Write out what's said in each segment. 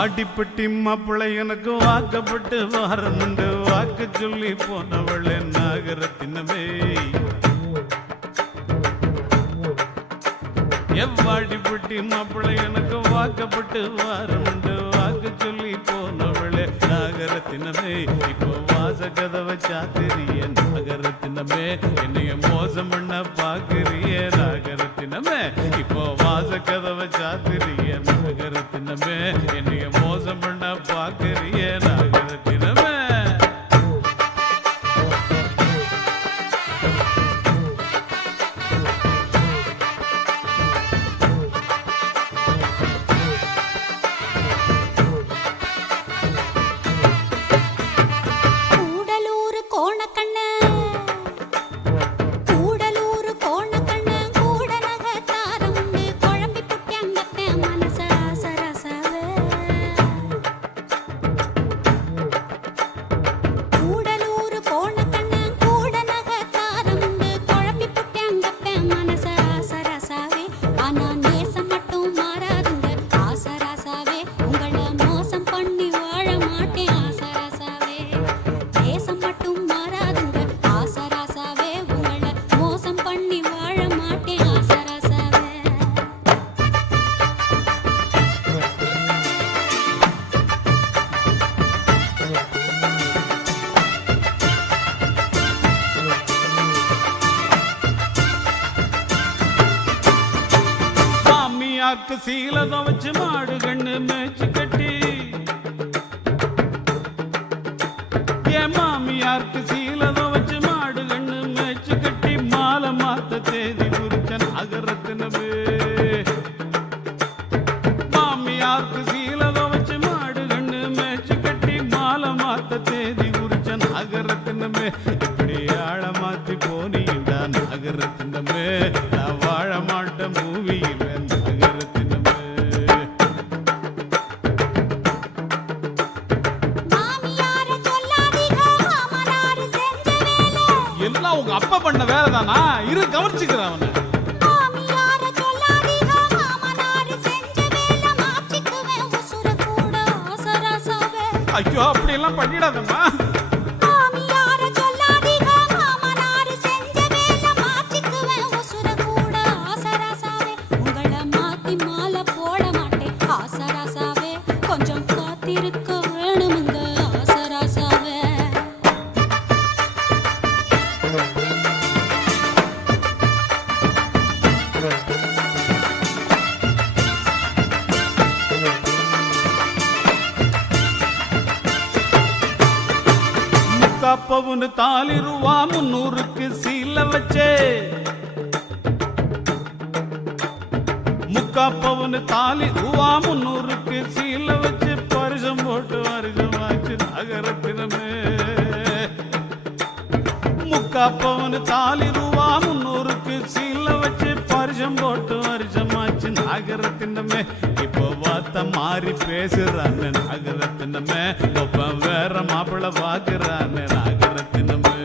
வாடிப்பட்டி மாப்பிள்ளை எனக்கு வாக்கப்பட்டு வாரமுண்டு வாக்கு சொல்லி போனவள் நாகரத்தினமே எவ்வாடிப்பட்டி மாப்பிள்ளை எனக்கு வாக்கப்பட்டு வாரமுண்டு வாக்கு சொல்லி போனவளே நாகரத்தினமே இப்போ வாச கதவை சாத்திரிய நாகரத்தினமே என்னைய மோசம் பண்ண பாக்குறிய நாகரத்தினமே இப்போ வாச கதவை சாத்திரிய நாகரத்தினமே என்னைய மோசம் பண்ண பாக்குறிய நாகரத்தினமே சீலதம் வச்சு மாடு கண்ணு மேய்ச்சி கட்டி என் மாமியாருக்கு சீலதம் வச்சு மாடு கண்ணு மேய்ச்சி கட்டி மாலை மாத்த தேதி குறிச்ச நாகரத்தினமே மாமியாருக்கு சீலதம் வச்சு மாடு கண்ணு மேய்ச்சி கட்டி மாலை மாத்த தேதி குறிச்ச நாகரத்தினமே இப்படி ஆழ மாத்தி போனீண்டா நாகரத்தினமே நான் வாழ மாட்டேன் பூமியில் உங்க அப்பா பண்ண வேலைதானா இரு கவனிச்சுக்கிறேன் அவனை ஐயோ அப்படி எல்லாம் பண்ணிடாதம்மா முக்காப்பவுன்னு தாலி ரூபா 300க்கு சீல வச்சே முக்காப்பவுன்னு தாலி ரூபா 300க்கு சீல வச்சு பரிசம் போட்டு வருஷமாச்சு நாகரத்தினமே முக்காப்பவுன்னு தாலி ரூபா 300க்கு சீல வச்சு பரிசம் போட்டு வருஷமாச்சு நாகரத்தினமே இப்போ வார்த்தை மாறி பேசுறான்னு நாகரத்தினமே ஒப்ப வேற மாப்பிள்ள பாக்குறான்னு நாகரத்தினமே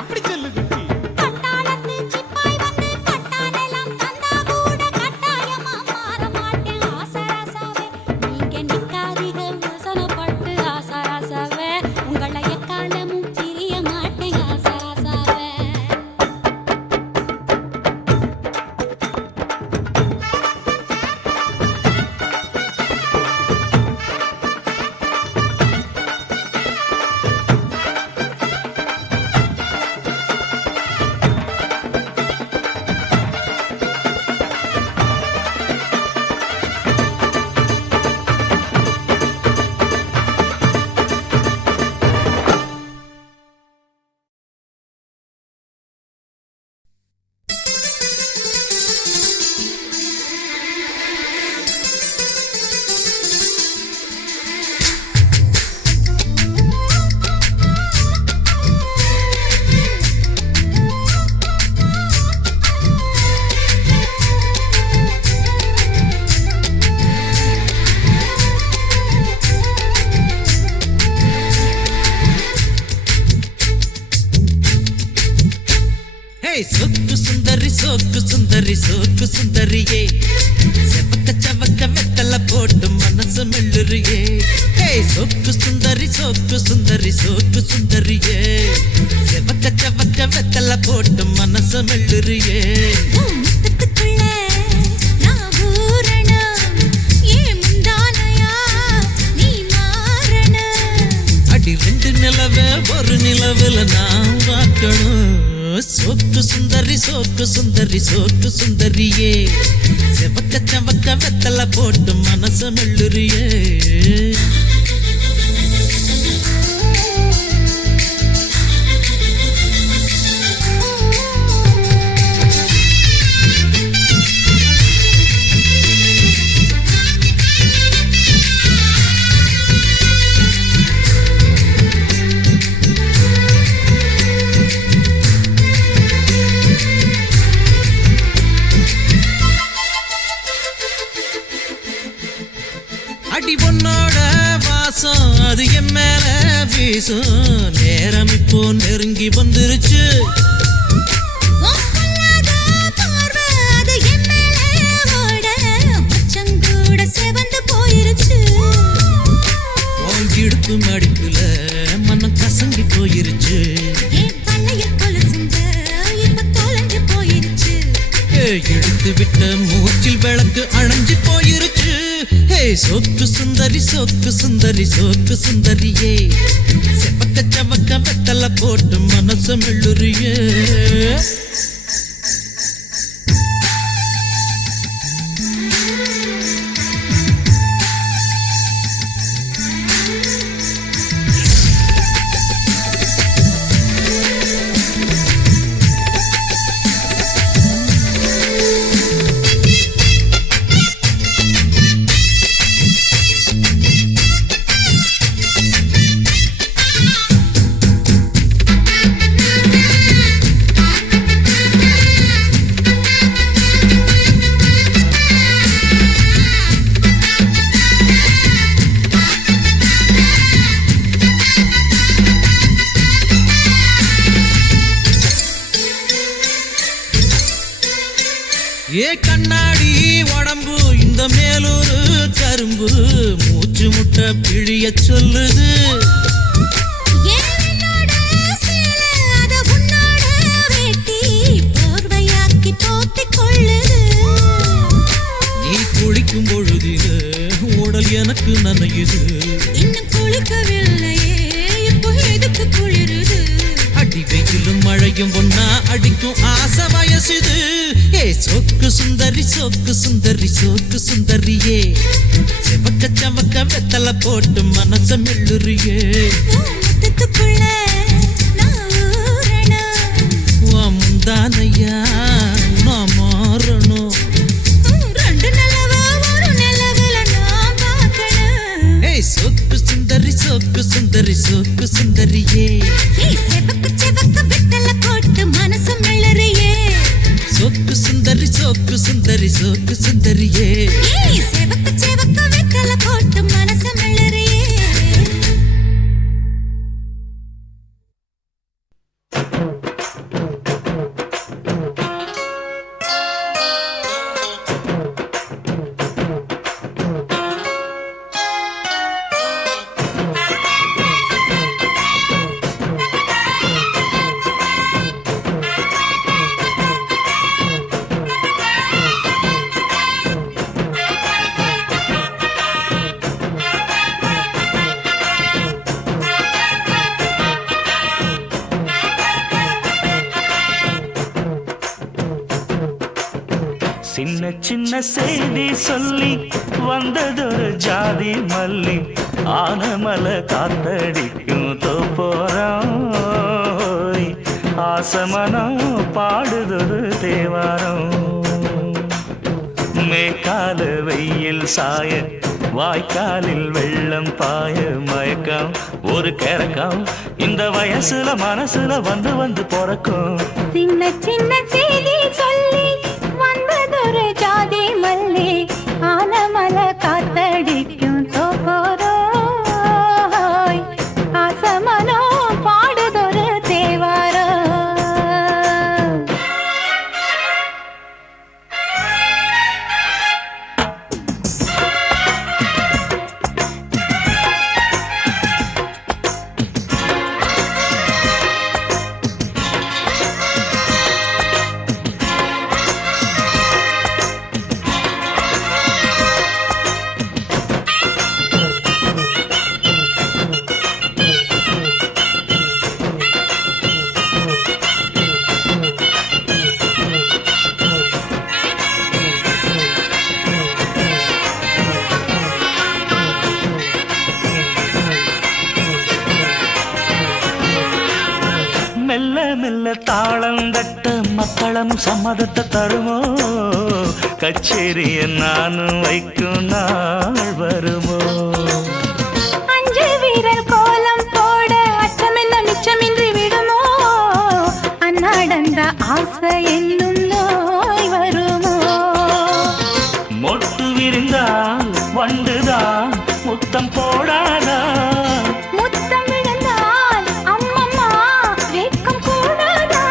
அப்படி சொல்லு குட்டி நீங்க சுந்தரி சோக்கு சுந்தரியே செவக்க சவக்க வெத்தல போட்டு மனசு மெல்லுறியே சோக்கு சுந்தரி சோக்கு சுந்தரி சோக்கு சுந்தரியே செவக்க சவக்க வெத்தல போட்டு மனசு மெல்லுறியே அடி ரெண்டு நிலவே ஒரு நிலவுல நான் பார்க்கணும் சோக்கு சுந்தரி சோக்கு சுந்தரி சோக்கு சுந்தரியே செவக்க சவக்க வெத்தல போட்டு மனச மெல்லுறியே அடி பொன்னோட வாசம் அது என் மேல வீசும் நேரம் இப்போ நெருங்கி வந்துருச்சு இடுப்பு மடிப்புல மனம் கசங்கி போயிருச்சு எடுத்து விட்ட மூச்சில் விளக்கு அணைஞ்சு போயிருச்சு சோக்கு சுந்தரி சோக்கு சுந்தரி சோக்கு சுந்தரியே செவக்க சவக்க வெத்தல போட்டு மனசு மெல்லுறியே கண்ணாடி உடம்பு இந்த மேலூரு கரும்பு மூச்சு முட்டை பிழிய சொல்லுது நீ குளிக்கும் பொழுதில உடல் எனக்கு நனையுது இன்னும் குளிக்கவில்லையே இப்போ எதுக்கு குளிருது அடி வெயிலும் மழையும் ஒன்னா அடிக்கும் ஆசை வயசுது சோக்கு சுந்தரி சோக்கு சுந்தரி சோக்கு சுந்தரியே செவக்க சவக்க வெத்தல போட்டு மனச மெல்லுறியே முந்தானையா நான் மாறணும் சோக்கு சுந்தரி சோக்கு சுந்தரி சோக்கு சுந்தரியே சோக்கு சுந்தரி சோக்கு சுந்தரி சோக்கு சுந்தரியே செவக்க செவக்க வெத்தல போட்டு மனச மெல்லுறியே சின்ன சின்ன செய்தி சொல்லி வந்ததொரு ஜாதி மல்லி ஆனமல காத்தடிக்கும் தோப்போரம் ஆசமனம் பாடுதொரு தேவாரம் மேற்கால வெயில் சாய வாய்க்காலில் வெள்ளம் பாய மயக்கம் ஒரு கிறக்கம் இந்த வயசுல மனசுல வந்து வந்து பிறக்கும் சின்ன சின்ன செய்தி சொல்லி வந்ததொரு ஜாதி மல்லி ஆனமல காத்தடிக்கும் தோப்போரோய் ஆசமனோ பாடுதொரு தேவாரம் உன் சம்மதத்தை தருமோ கச்சேரிய நானும் வைக்கும் நாள் வருமோ அஞ்சு வீரர் கோலம் போட அச்சமென்ன மிச்சமின்றி விடுமோ அந்நாடந்த ஆசை என்னும் நோய் வருமோ மொட்டு விரிந்தால் வண்டுதான் முத்தம் போடாதா முத்தம் விழுந்தால் அம்மம்மா வெட்கம் கூடாதா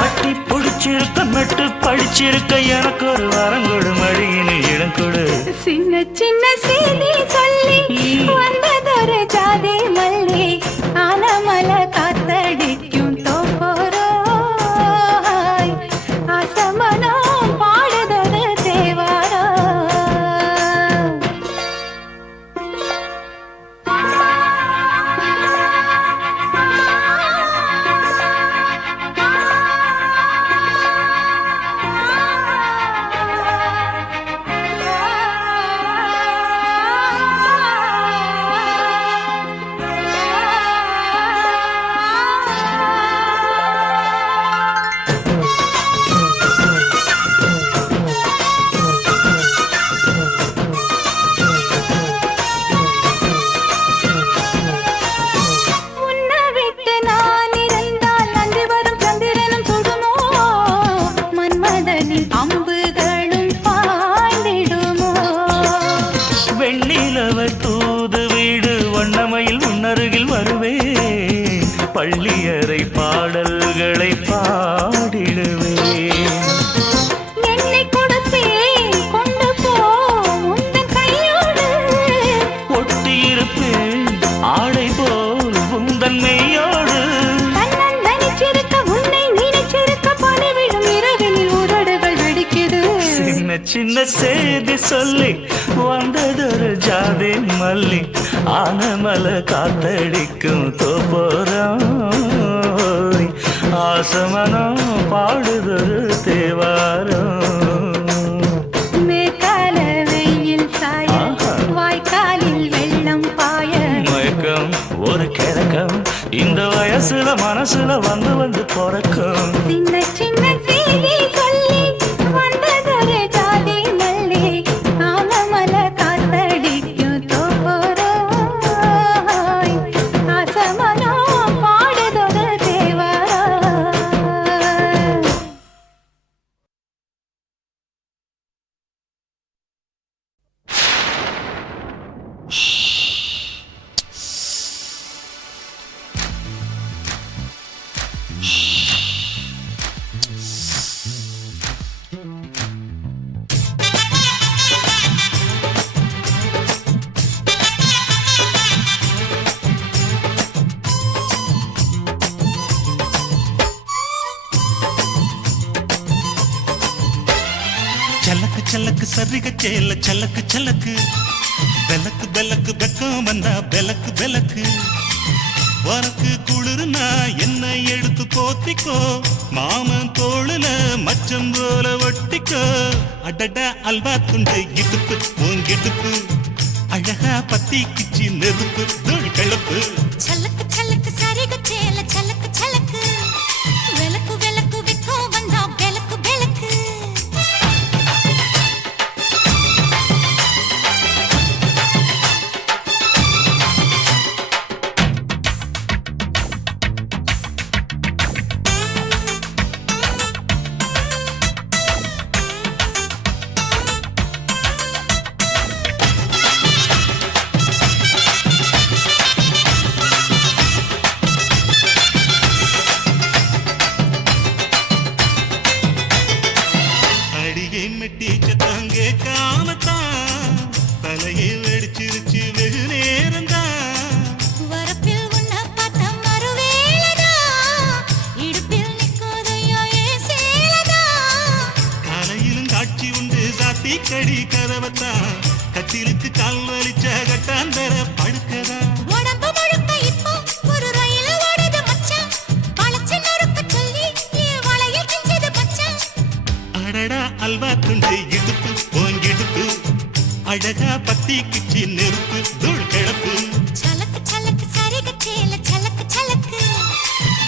கட்டி பிடிச்சிருக்க மெட்டு படிச்சிருக்க எனக்கு ஒரு வரங்கொடு மடியினில் இடம் கொடு சின்ன சின்ன செய்தி சொல்லி வந்ததொரு ஜாதி மல்லி ஆனமல காத்தடிக்கும் தோப்போரோய் ஆசமனோ பாடுதொரு தேவாரோ உன்னை விட்டு நான் இருந்தால் நன்றி வரும் சந்திரனும் சுடுமோ மன்மதனின் அம்புகளும் பாய்ந்திடுமோ வெண்ணிலவ தூது வீடு வண்ணமையில் உன்னருகில் வருவே பள்ளியறை பாடல்களை பாடிடுவே என்னை கொடுத்தேன் கொண்டு போ உந்தன் கையோடு ஒட்டியிருப்பேன் ஆடை போல் உந்தன் மெய்யோடு தன்னந்தனிச்சிருக்க உன்னை நினைச்சிருக்க பணிவிடும் இரவினில் உதடுகள் வெடிக்குது சின்ன சின்ன செய்தி சொல்லி வந்ததொரு ஜாதி மல்லி ஆனமல காத்தடிக்கும் தோப்போரம் ஆசமனம் பாடுதொரு தேவாரம் மேற்கால வெயில் சாய வாய்க்காலில் வெள்ளம் பாய மயக்கம் ஒரு கிறக்கம் இந்த வயசுல மனசுல வந்து வந்து பிறக்கும் சின்ன சின்ன செய்தி சொல்லி வந்ததொரு ஜாதி மல்லி ஆனமல காத்தடிக்கும் தோப்போரோய் ஆசமனோ பாடுதொரு தேவாரோ சலக்கு சலக்கு சரிக சேல சலக்கு சலக்கு பெலக்கு பெலக்கு வெக்கம் வந்தா பெலக்கு பெலக்கு உனக்கு குளிர்னா என்ன எடுத்து போத்திக்கோ மாமன் தோளுல மச்சம் போல ஒட்டிக்கோ அடடா அல்வா துண்டு இடுப்பு உங்கிடுப்பு அழகா பத்தி கிச்சி நெருப்பு தூள் கிளப்பு சலக்கு சலக்கு சரிக சேல சலக்கு சலக்கு விளக்கு விளக்கு விக்கோ வந்தா விளக்கு விளக்கு அடியை மெட்டி சத்தம் கேட்காமத்தான் தலையை வெடிச்சிருச்சு வெகு நேரம்தான் வரப்பில் உன்னை பார்த்த மறுவேளதா இடுப்பில் நிற்குதையோ ஏன் சேலதா காலையிலும் காட்சி உண்டு சாத்தி கடி கதவத்தான் கட்டிலுக்கு கால் வலிச்ச கட்டாந்தர படுக்கதா உடம்பு முழுக்க இப்போ ஒரு ரயில் ஓடுது மச்சான் வளைச்சு நொறுக்க சொல்லி என் வளையில் கிஞ்சது மச்சான் அடடா அல்வா துண்டு இடுப்பு ஓங்கிடுப்பு அழகா பத்தி கிச்சி நெருப்பு தூள் கிளப்பு சலக்கு சலக்கு சரிக சேல சலக்கு சலக்கு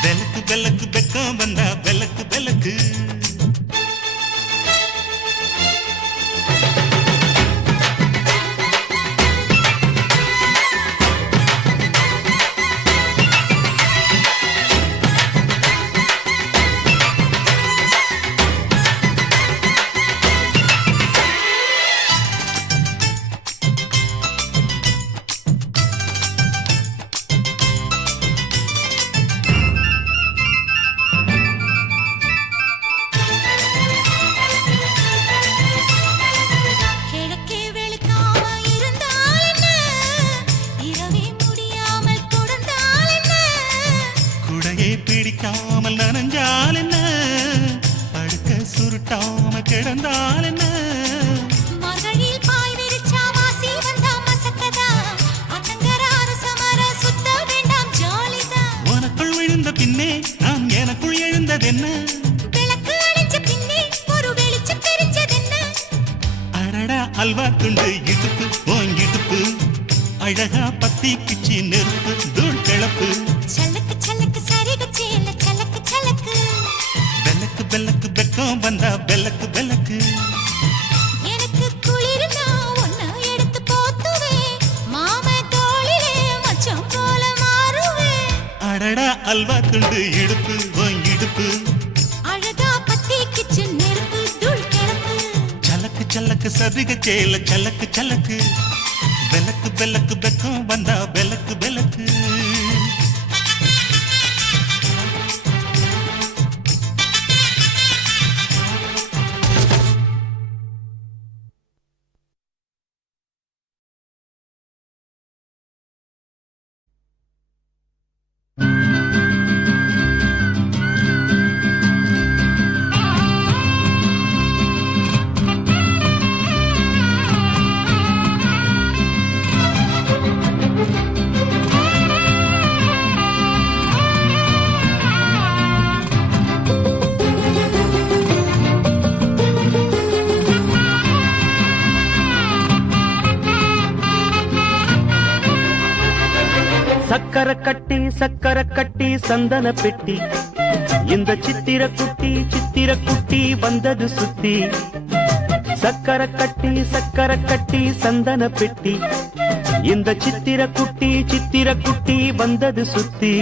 வெலக்கு வெலக்கு வெக்கம் வந்தா வெலக்கு வெலக்கு அல்வா துண்டு இடுப்பு ஓங்கிடுப்பு அழகா பத்தி கிச்சி நெருப்பு தூள் கிளப்பு சலக்கு சலக்கு சரிக சேல சலக்கு சலக்கு பெல்லக்கு பெல்லக்கு பெக்கம் வந்தா பெல்லக்கு பெல்லக்கு எனக்கு குளிர்னா ஒன்ன எடுத்து போத்துவே மாம தோளிலே மச்சம் போல மாறுவே அடடா அல்வா துண்டு இடுப்பு ஓங்கிடுப்பு அழகா பத்தி கிச்சி நெருப்பு தூள் கிளப்பு சலக்கு சலக்கு சரிக சேல சலக்கு சலக்கு பெல்லக்கு பெல்லக்கு பெக்கம் வந்தா பெல்லக்கு பெல்லக்கு சக்கர கட்டி சந்தன பெட்டி இந்த சித்திர குட்டி வந்தது சுத்தி சக்கர கட்டி சந்தன பெட்டி இந்த சித்திர குட்டி வந்தது சுத்தி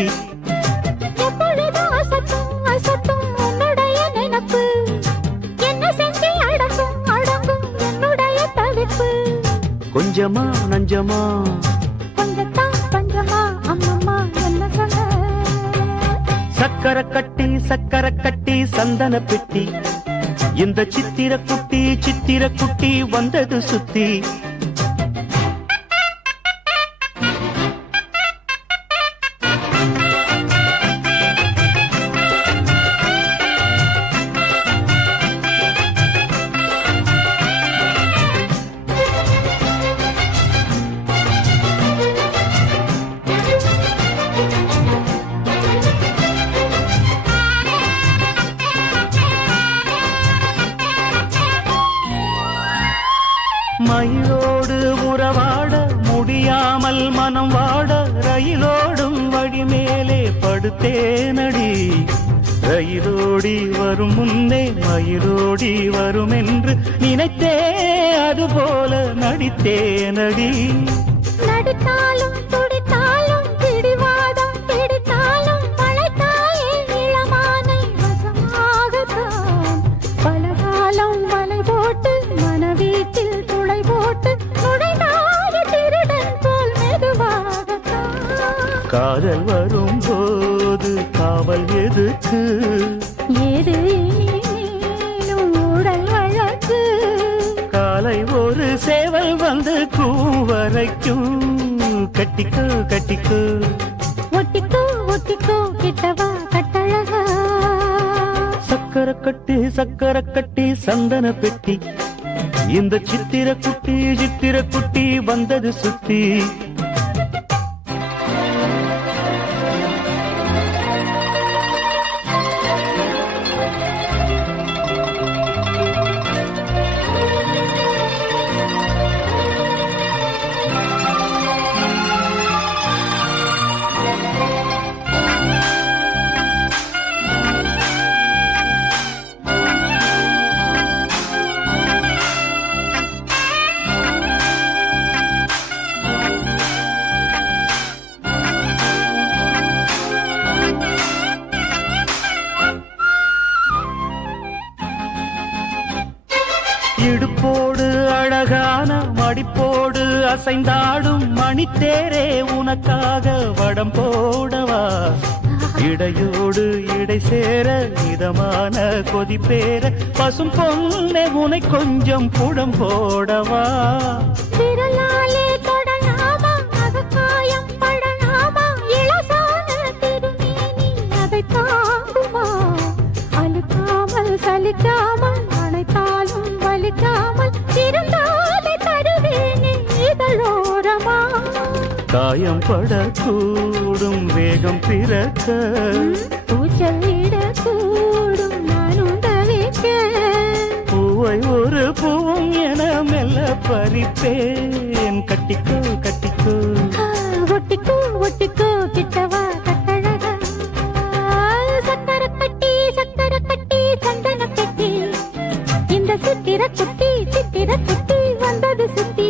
எப்பொழுதும் அசத்தும் அசத்தும் உன்னுடைய நினைப்பு என்ன செஞ்சு அடங்கும் அடங்கும் என்னுடைய தவிப்பு கொஞ்சமா நஞ்சமா கொஞ்சத்தான் பஞ்சமா அம்மம்மா என்ன சொல்ல சக்கர கட்டி சந்தன பெட்டி இந்த சித்திர குட்டி வந்தது சுத்தி மயிலோடு உறவாட முடியாமல் மனம் வாட ரயிலோடும் வழி மேலே படுத்தேனடி ரயிலோடி வரும் முன்னே மயிலோடி வரும் என்று நினைத்தே அதுபோல நடித்தேனடி நடித்தாலும் துடித்தாலும் பிடிவாதம் பிடித்தாலும் மழைத்தாயே இளமானை வசமாகத்தான் பலகாலம் வலை போட்டு மனவீட்டில் துளை போட்டு நுழைந்தாய திருடன் போல் மெதுவாகத்தான் காதல் வரும் போது காவல் எதுக்கு ஏது நீனும் உடல் வழக்கு காலை ஒரு சேவல் வந்து கூவரைக்கும் கட்டிக்கோ ஒட்டிக்கோ ஒட்டிக்கோ கிட்டவா கட்டழகா சக்கர கட்டி சந்தன பெட்டி இந்த சித்திர குட்டி வந்தது சுத்தி இடுப்போடு அழகான மடிப்போடு அசைந்தாடும் மணித்தேரே உனக்காக வடம் போடவா இடையோடு இடை சேர இதமான கொதிப்பேர பசும் பொண்ணே உனை கொஞ்சம் புடம் போடவா விரலாலே தொடலாமா அகக்காயம் படலாமா இளசான திருமேனி அதை தாங்குமா அழுக்காமல் சலிக்காமல் அணைத்தாலும் வலிக்காமல் இருந்தாலே தருவேனே இதழோரமா காயம் படக்கூடும் வேகம் பிறக்க பூச்சலிட கூடும் நானும் தவிக்க பூவை ஒரு பூவும் என மெல்ல பறிப்பேன். கட்டிக்கோ கட்டிக்கோ ஒட்டிக்கோ ஒட்டிக்கோ கிட்டவா கட்டழகா சக்கர கட்டி சந்தன பெட்டி இந்த சித்திர குட்டி வந்தது சுத்தி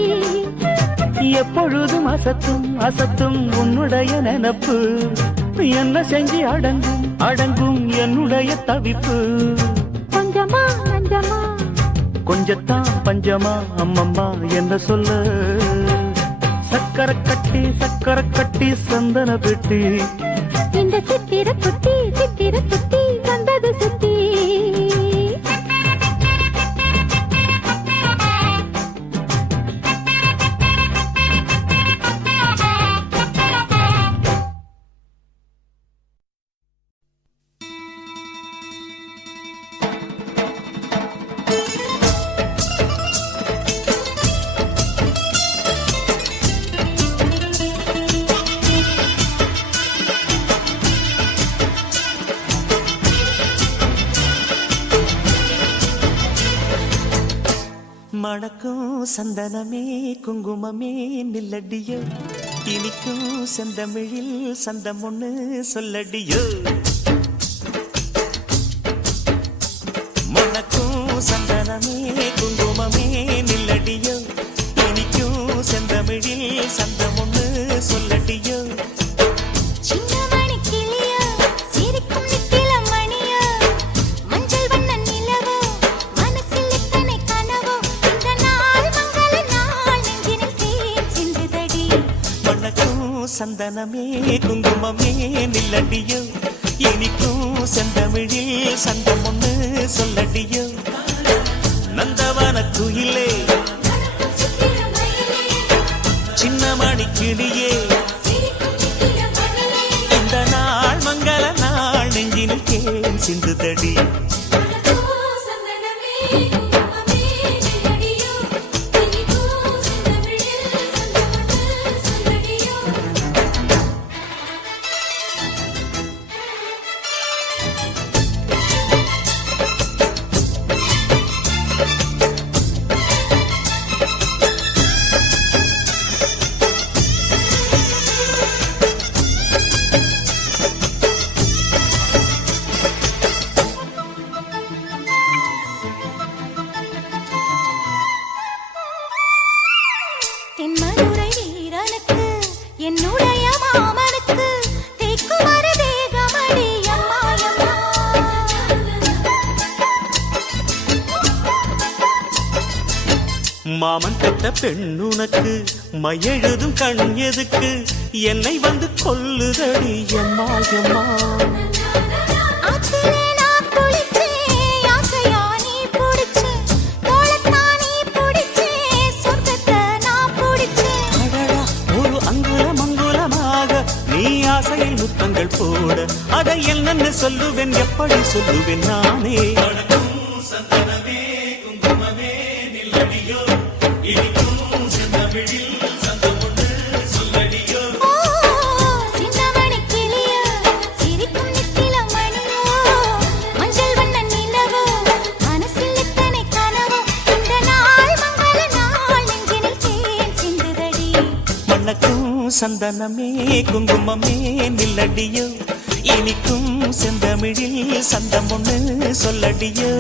எப்பொழுதும் அசத்தும் அசத்தும் உன்னுடைய நினப்பு. என்ன செஞ்சு அடங்கும் அடங்கும் என்னுடைய தவிப்பு. கொஞ்சமா நஞ்சமா கொஞ்சத்தான் பஞ்சமா அம்மம்மா என்ன சொல்ல. சக்கர கட்டி சந்தன பெட்டி இந்த சித்திர குட்டி வந்தது சுத்தி மணக்கும் சந்தனமே குங்குமமே நில்லடியோ. இனிக்கும் செந்தமிழில் சந்தம் ஒண்ணு சொல்லடியோ. மணக்கும் சந்தனமே குங்குமமே நில்லடியோ. இனிக்கும் செந்தமிழில் சந்தம் ஒண்ணு சொல்லடியோ. சந்தனமே குங்குமமே நில்லடியோ. இனிக்கும் செந்தமிழில் சந்தம் ஒண்ணு சொல்லடியோ. நந்தவன குயிலே சின்னமணி கிளியே இந்த நாள் மங்கள நாள் நெஞ்சினில் தேன் சிந்துதடி. மாமன் பெற்ற பெண்ணுனக்கு மையெழுதும் கண் எதுக்கு என்னை வந்து கொல்லுதடி எம்மா எம்மா. ஒரு அங்குலம் அங்குலமாக நீ ஆசையில் முத்தங்கள் போட அதை என்னன்னு சொல்லுவேன் எப்படி சொல்லுவேன் நானே. சந்தனமே குங்குமமே நில்லடியோ. இனிக்கும் செந்தமிழில் சந்தம் ஒண்ணு சொல்லடியோ.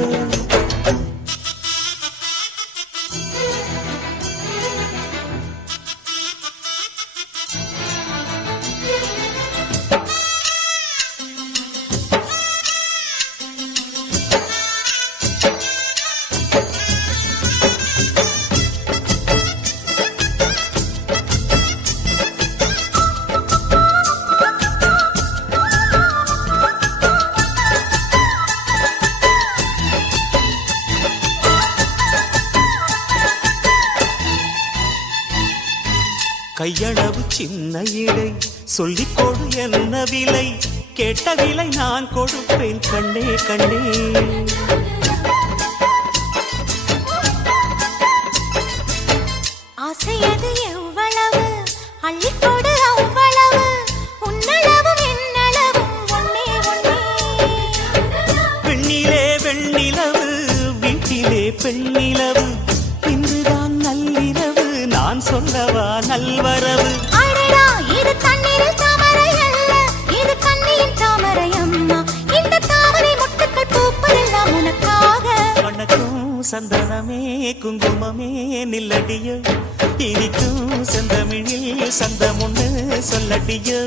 கையளவு சின்ன இடை சொல்லிக் கொடு என்ன விலை. கேட்ட விலை நான் கொடுப்பேன் கண்ணே கண்ணே. ஆசையது எவ்வளவு அள்ளிக்கொடு அவ்வளவு உன்னளவும் என்னளவும் ஒன்னே ஒன்னே. பெண்ணிலே வெண்ணிலவு வீட்டிலே பெண்ணிலவு இன்றுதான் நல்ல நான் சொல்லவா நல்வரவு அடடா இது தண்ணீரில் தாமரை அல்ல இது கண்ணியின் தாமரை அம்மா இந்த தாமரை முட்டுக்கள் பூப்பதெல்லாம் உனக்காக வணக்கம் சந்தனமே குங்குமமே நில்லடியோ இனிக்கும் செந்தமிழில் சந்தமுன்னு சொல்லடியோ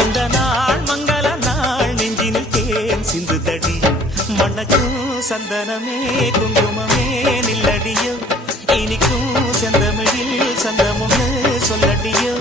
இந்த நாள் மங்கள நாள் நெஞ்சினில் தேன் சிந்துதடி மணக்கும் சந்தனமே குங்குமமே நில்லடியோ இனிக்கும் செந்தமிழில் சந்தமுன்னு சொல்லடியோ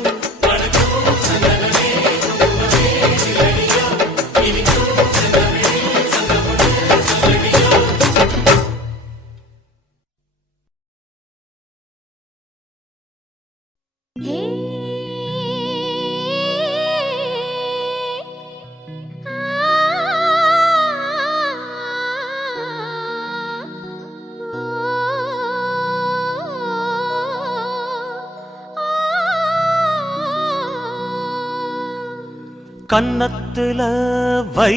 கன்னத்துல வை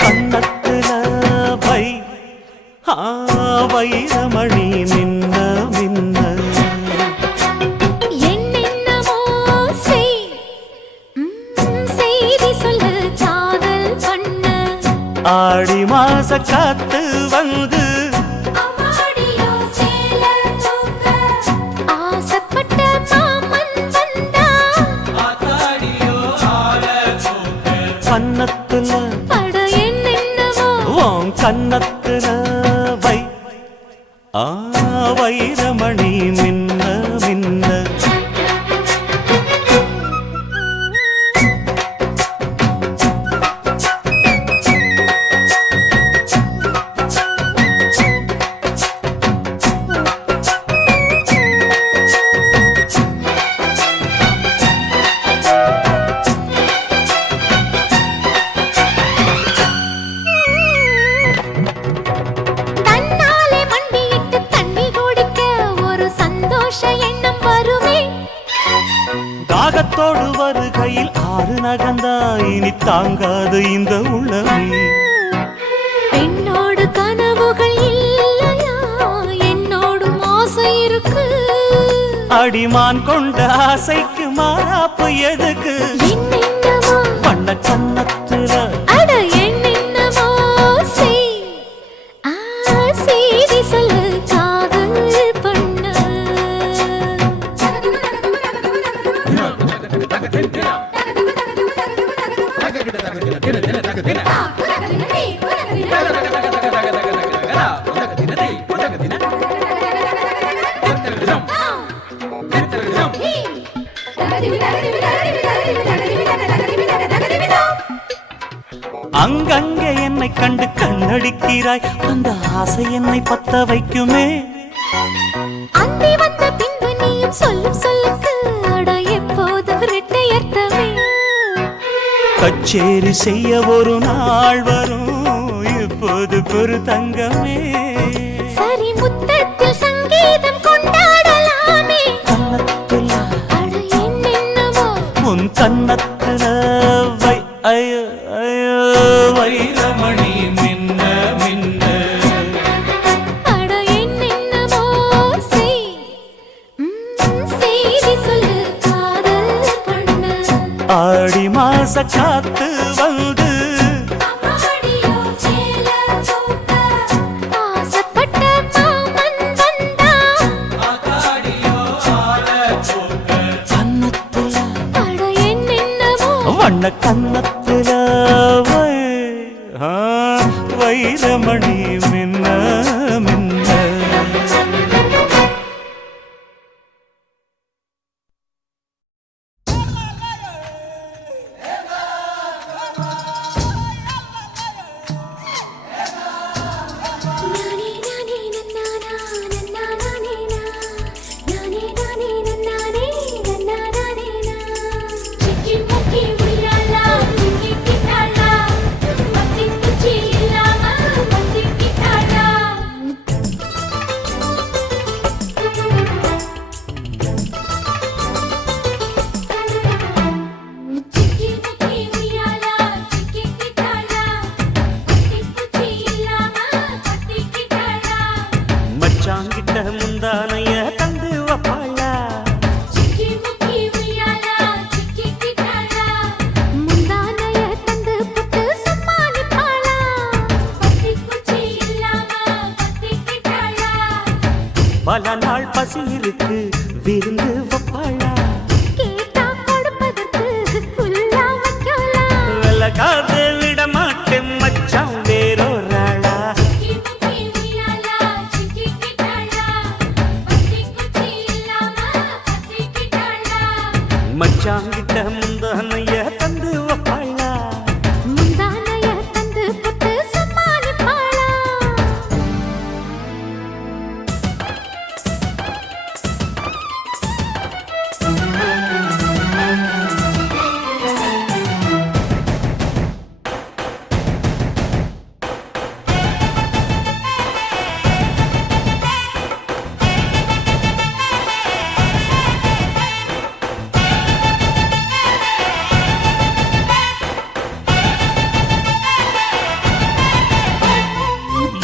கன்னத்துல வை வைரமணி மின்ன மின்ன என்னென்னமோ செய் செய்தி சொல்லு காதல் பண்ண ஆடி மாச காத்து வந்து அம்மாடியோ சேல தூக்க ஆசைப்பட்ட மாமன் வந்தா கன்னத்துல அட என்னென்னமோ உன் கன்னத்துல வை வைரமணி மின்ன மின்ன தன்னாலே மண்டியிட்டு தண்ணி குடிக்க ஒரு சந்தோஷ எண்ணம் வருமே தாகத்தோடு வருகையில் ஆறு நகந்தா இனி தாங்காது இந்த உள்ளமே என்னோடு கனவுகள் இல்லையா என்னோடும் ஆசை இருக்கு அடிமான் கொண்ட ஆசைக்கு மாறாப்பு எதுக்கு என்னென்னமோ பண்ண கன்னத்துல அட என்னென்னமோ செய் செய்தி சொல்லு காதல் பண்ண அங்கங்கே என்னை கண்டு கண்ணடிக்கிறாய் அந்த ஆசை என்னை பத்த வைக்குமே அந்தி வந்த பின்பு நீயும் சொல்லும் சொல்லுக்கு அட எப்போதும் இரட்டை அர்த்தமே கச்சேரி செய்ய ஒரு நாள் வரும் இப்போது பொறு தங்கமே சரி முத்தத்தில் சங்கீதம் கொண்டாடலாமே கன்னத்துல அட என்னென்னமோ உன் கன்னத்துல வை ஐயோ ஐயோ வைரமணி மின்ன மின்ன அட என்னென்னமோ செய் செய்தி சொல்லு காதல் பண்ண ஆடி மாச காத்து வந்து அம்மாடியோ சேல தூக்க ஆசைப்பட்ட மாமன் வந்தா கன்னத்துல அட என்னென்னமோ வண்ண கன்னத்துல வைரமணி மின்ன மின்ன நானே நானே நன்னானா நன்னானே நானே நானே நன்னானே நன்னானே நா சிக்கி முக்கி உய்யாலா சிக்கி கிட்டாலா பல நாள் பசி இருக்கு விருந்து வப்பாளா கேட்டா கொடுப்பதற்கு புல்லா வைக்கலாம் விலகாது விட மாட்டேன் மச்சான் வேறொராளா மச்சாங்கிட்ட முந்தானைய தந்து வப்பாளா முந்தானைய தந்து புட்டு சமாளிப்பாளா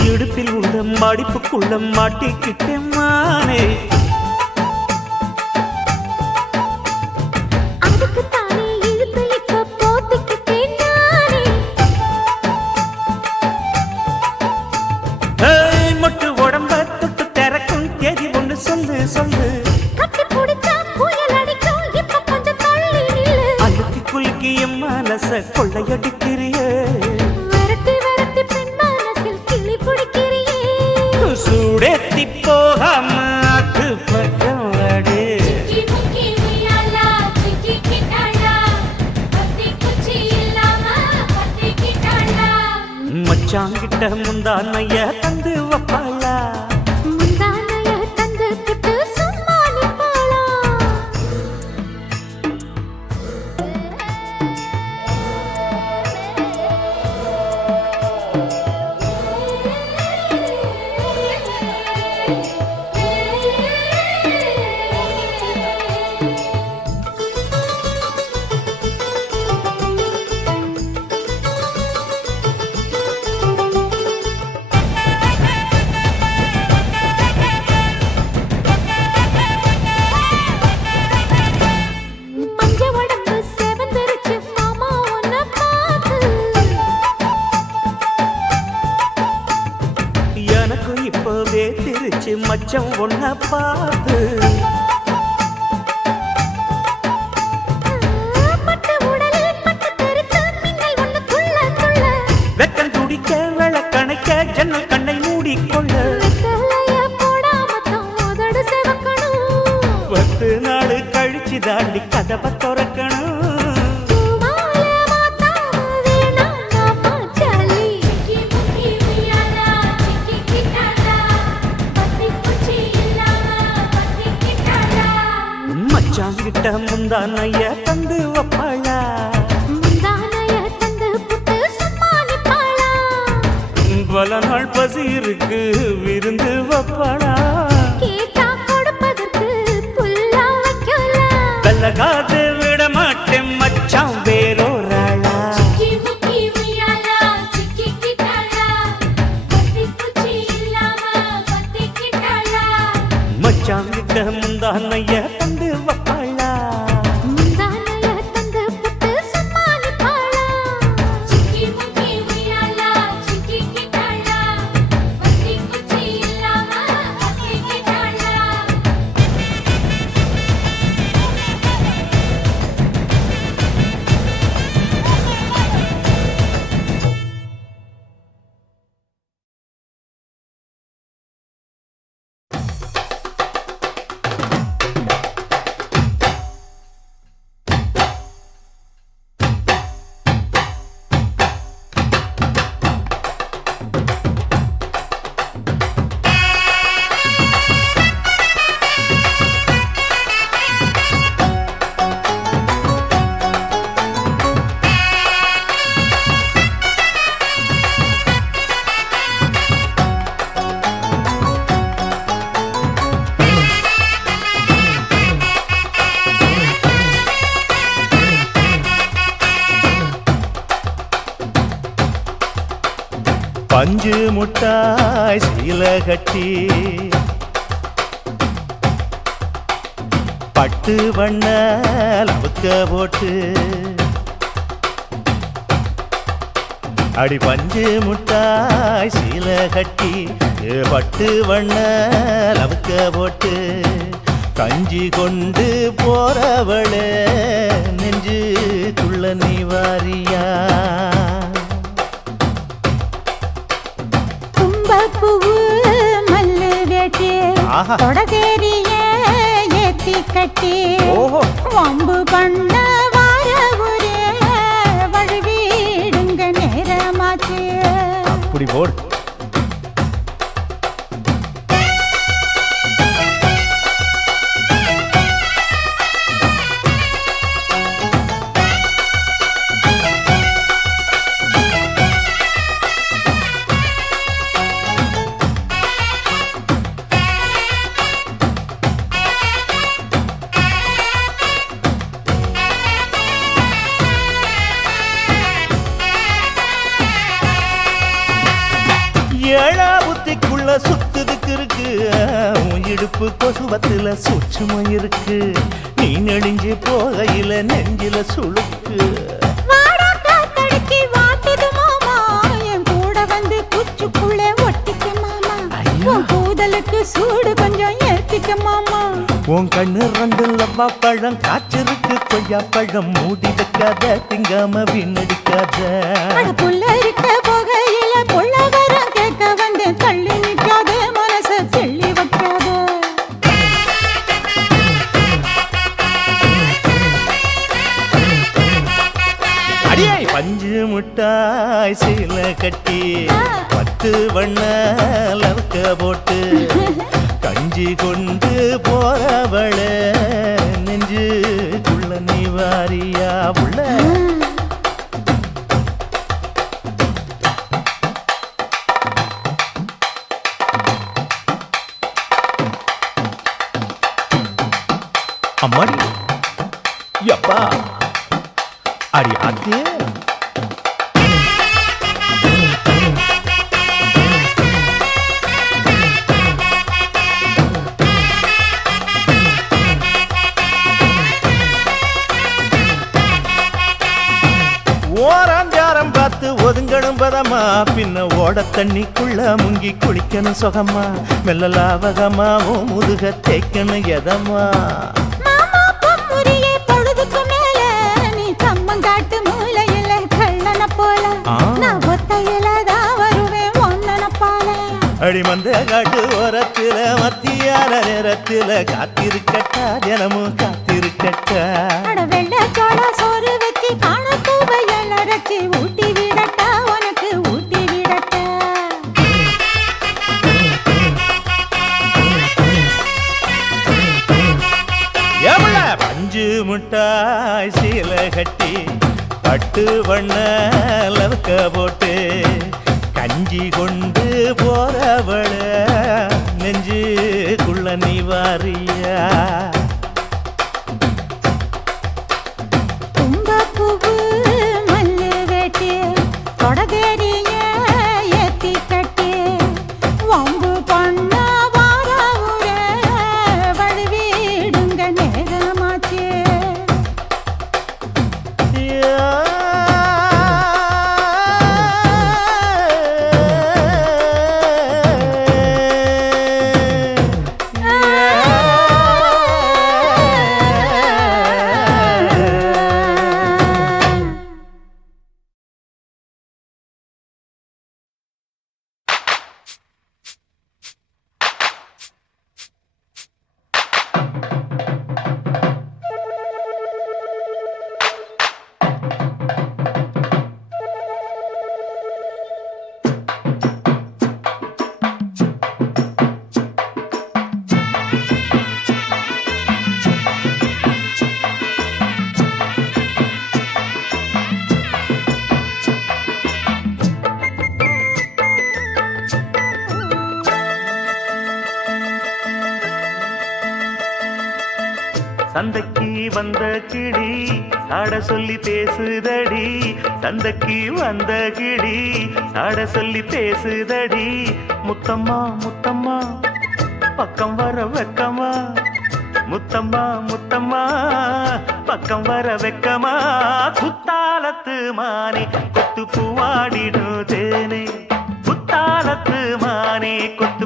இடுப்பில் உள்ள மடிப்புக்குள்ள மாட்டிக்கிட்டேன் மானே அதுக்கு தானே இழுத்து இப்ப போத்திக்கிட்டேன் நானே ஏய், மொட்டு உடம்ப தொட்டு திறக்கும் தேதி ஒன்று சொல்லு சொல்லு கட்டி பிடிச்சா புயல் அடிக்கும் இப்ப கொஞ்சம் தள்ளி நில்லு அழுத்தி குலுக்கி என் மனச கொள்ளையடிக்கிறியே விரட்டி விரட்டி பெண் மனசில் கிளி பிடிக்கிறியே சூடேத்தி போகாம அது பக்கம் வாடு மச்சாங்கிட்ட முந்தானைய தந்து வப்பாளா முந்தானைய தந்து புட்டு சமாளிப்பாளா மஞ்ச உடம்பு செவந்திருச்சு மாமா உன்னை பார்த்து எனக்கு இப்பவே திருச்சு மச்சம் ஒன்ன பார்த்து பட்டு உடலில் பட்டு தெறித்து மின்னல் ஒன்று துள்ள துள்ள வெக்கம் துடிக்க விளக்கணைக்க ஜன்னல் கண்ணை மூடிக்கொள்ள வெத்தலைய போடாம தான் உதடு சிவக்கணும் 10 நாள் கழிச்சு தாண்டி கதவை திறக்கணும் பூமால மாத்தாம வேணாம் நாம ஜாலி மச்சாங்கிட்ட முந்தானைய தந்து வப்பாளா முந்தானைய தந்து புட்டு சமாளிப்பாளா பல நாள் பசி இருக்கு விருந்து வப்பாளா கேட்டா கொடுப்பதற்கு புல்லா வைக்கலாம் விலகாது விட மாட்டேன் மச்சான் வேறொராளா மச்சாங்கிட்ட முந்தானைய தந்து வப்பாளா முந்தானைய தந்து புட்டு சமாளிப்பாளா பஞ்சு முட்டாய் சீல கட்டி பட்டு வண்ண லவுக்க போட்டு அடி பஞ்சு முட்டாய் சீல கட்டி பட்டு வண்ண லவுக்க போட்டு கஞ்சி கொண்டு போறவளே நெஞ்சுக்குள்ள நீ வாரியா கும்பப்பூவு மல்லு வேட்டி ஆஹா. தொடதேரிய ஏத்தி கட்டி ஓஹோ. வம்பு பண்ண வார ஊரே வழுவிடுங்க நேரமாச்சு அப்படி போடு ஏழா புத்திக்குள்ள சுத்துதுக்கு இருக்கு உன் இடுப்பு கொசுவத்துல சூட்சமும் இருக்கு நீ நெடுஞ்சு போகையில நெஞ்சில சுளுக்கு வாடா காத்தடிச்சு வாட்டுது மாமா என் கூட வந்து குச்சுக்குள்ளே ஒட்டிக்க மாமா ஐயா. உன் கூதலுக்கு சூடு கொஞ்சம் ஏத்திக்க மாமா உன் கண்ணு ரெண்டு லவ்வா பழம் காய்ச்சிருக்கு கொய்யா பழம் மூடி வைக்காத திங்காம வீணடிக்காத அட புள்ள இருக்க போகையில பொள்ளவரம் கேட்க வந்து தள்ளி நிக்காத மனச தெள்ளி வைக்காத அடியே பஞ்சு முட்டாய் சீல கட்டி பத்து வண்ண லவுக்க போட்டு கஞ்சி கொண்டு போறவள நெஞ்சுக்குள்ள நீ வாரியா உள்ள அம்மாடி யப்பா அடி ஆத்தே ஓராஞ்சாரம் பார்த்து ஒதுங்கணும் பதமா பின்ன ஓட தண்ணிக்குள்ள முங்கி குளிக்கணும் சுகமா மெல்ல லாவகமாவும் முதுக தேய்க்கணும் எதமா மாமா பொம்முரியே பொழுதுக்கு மேல நீ கம்மங்காட்டு மூலையில கள்ளன போல ஆ. நான் ஒத்தையில தான் வருவேன் ஒன்னன பால அடிமந்த காட்டு ஓரத்துல மத்தியான நேரத்துல காத்திருக்கட்டா தினமும் காத்திருக்கட்டா அட வெள்ள சோள சோறு வச்சு காண பூவையல் அரைச்சி ஊட்டி விடட்டா உனக்கு ஊட்டி விடட்டா எவ்வள பஞ்சு முட்டாய் சீல கட்டி பட்டு வண்ண லவுக்க போட்டு கஞ்சி கொண்டு போறவள நெஞ்சுக்குள்ள நீ வாரியா கும்பப்பூவு மல்லு வேட்டி தொடதேரிய ஏத்தி கட்டி வம்பு பண்ண வார ஊரே வழுவிடுங்க நேரமாச்சு சந்தைக்கு வந்த கிளி சாட சொல்லி பேசுதடி சந்தைக்கு வந்த கிளி சாட சொல்லி பேசுதடி முத்தம்மா முத்தம்மா பக்கம் வர வெக்கமா முத்தம்மா முத்தம்மா பக்கம் வர வெக்கமா குத்தாலத்து மானே கொத்து பூவாடிடும் தேனே குத்தாலத்து மானே கொத்து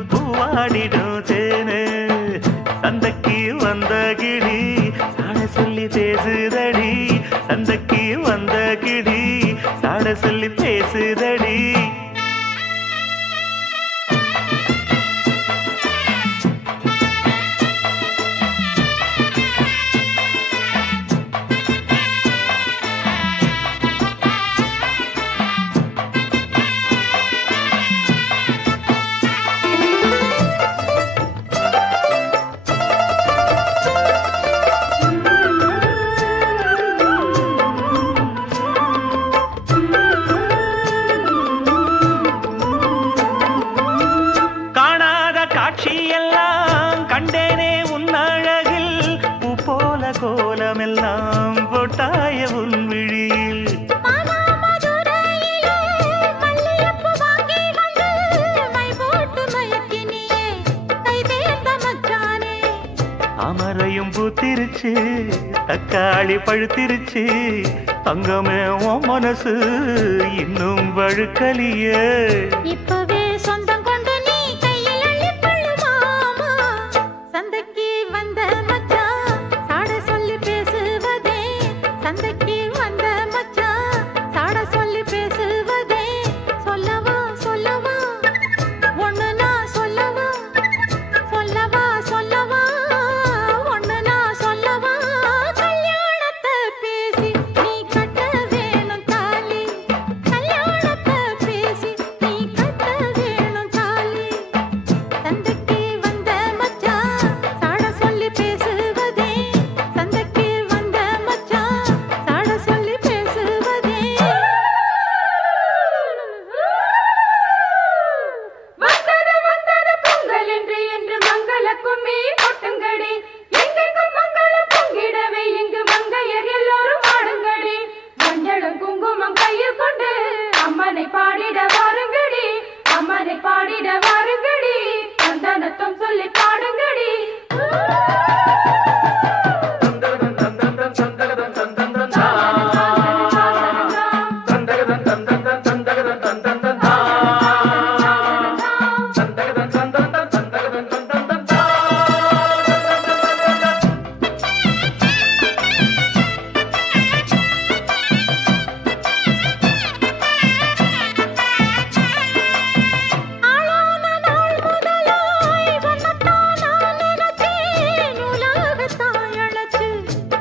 கிளி சாட சொல்லி பேசுதடி காணாத காட்சியெல்லாம் கண்டேனே உன் அழகில் பூ போல கோலமெல்லாம் போட்டாய உன் விழியில் மானாமதுரையிலே மல்லிகைப்பூ வாங்கி வந்து மை போட்டு மயக்கினியே கை தேர்ந்த மச்சானே அமரையும் பூத்திருச்சு தக்காளி பழுத்திருச்சு தங்கமே உன் மனசு இன்னும் வழுக்கலியே இப்பவே சொந்தம் கொண்டு நீ கையில் அள்ளிக் கொள்ளு மாமா சந்தைக்கு வந்த மச்சான் சாட சொல்லி பேசுவதே சந்தைக்கு வந்த மச்சான் சாட சொல்லி பேசுவதே சொல்லவா சொல்லவா ஒண்ணு நான் சொல்லவா சொல்லவா சொல்லவா ஒண்ணு நான் சொல்லவா கல்யாணத்தை பேசி நீ கட்ட வேணும் தாலி கல்யாணத்தை பேசி நீ கட்ட வேணும் தாலி சந்தைக்கு வந்த மச்சான் சாட சொல்லி பேசுவதே சந்தைக்கு வந்த மச்சான் சாட சொல்லி பேசுவதே வந்தது பொங்கல் என்று மங்கள கும்மி கொட்டுங்கடி எங்கெங்கும் மங்கள பொங்கிடவே இங்கு மங்கையர் எல்லோரும் ஆடுங்கடி மஞ்சளும் குங்குமம் கையில் கொண்டு அம்மனை பாடிட வாருங்கடி அம்மனை பாடிட வாருங்கடி சந்தனத்தும் சொல்லி பாடுங்கடி ஆளான நாள் முதலாய் உன்னைத்தான் நான் நினைச்சேன் உலகத்தாய் அழைச்சு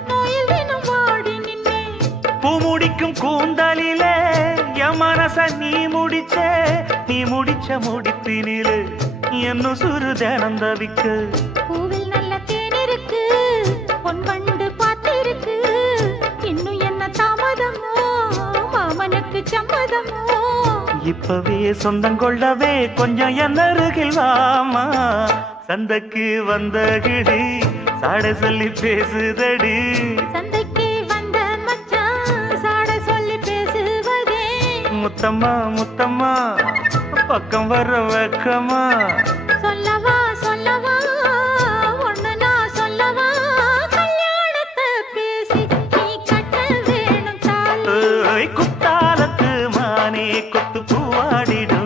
நோயில் தினம் வாடி நின்னேன் பூ முடிக்கும் கூந்தலிலே என் மனச நீ முடிச்ச முடிப்பினிலே என்னும் சுரு தினம் தவிக்கு பூவில் நல்ல தேன் இருக்கு பொன் வண்டு பார்த்திருக்கு இன்னும் என்ன தாமதமோ மாமனுக்கு சம்மதமோ இப்பவே சொந்தம் கொள்ளவே கொஞ்சம் என் அருகில் வாமா சந்தைக்கு வந்த கிடி சாட சொல்லி பேசுதடி சந்தைக்கு வந்த மச்சான் சாட சொல்லி பேசுவதே முத்தம்மா முத்தம்மா பக்கம் வர வெக்கமா சொல்லவா சொல்லவா ஒண்ணு நான் சொல்லவா கல்யாணத்தை பேசி நீ கட்ட வேணும் தாலி குத்தாலத்து மானே கொத்து பூவாடிடு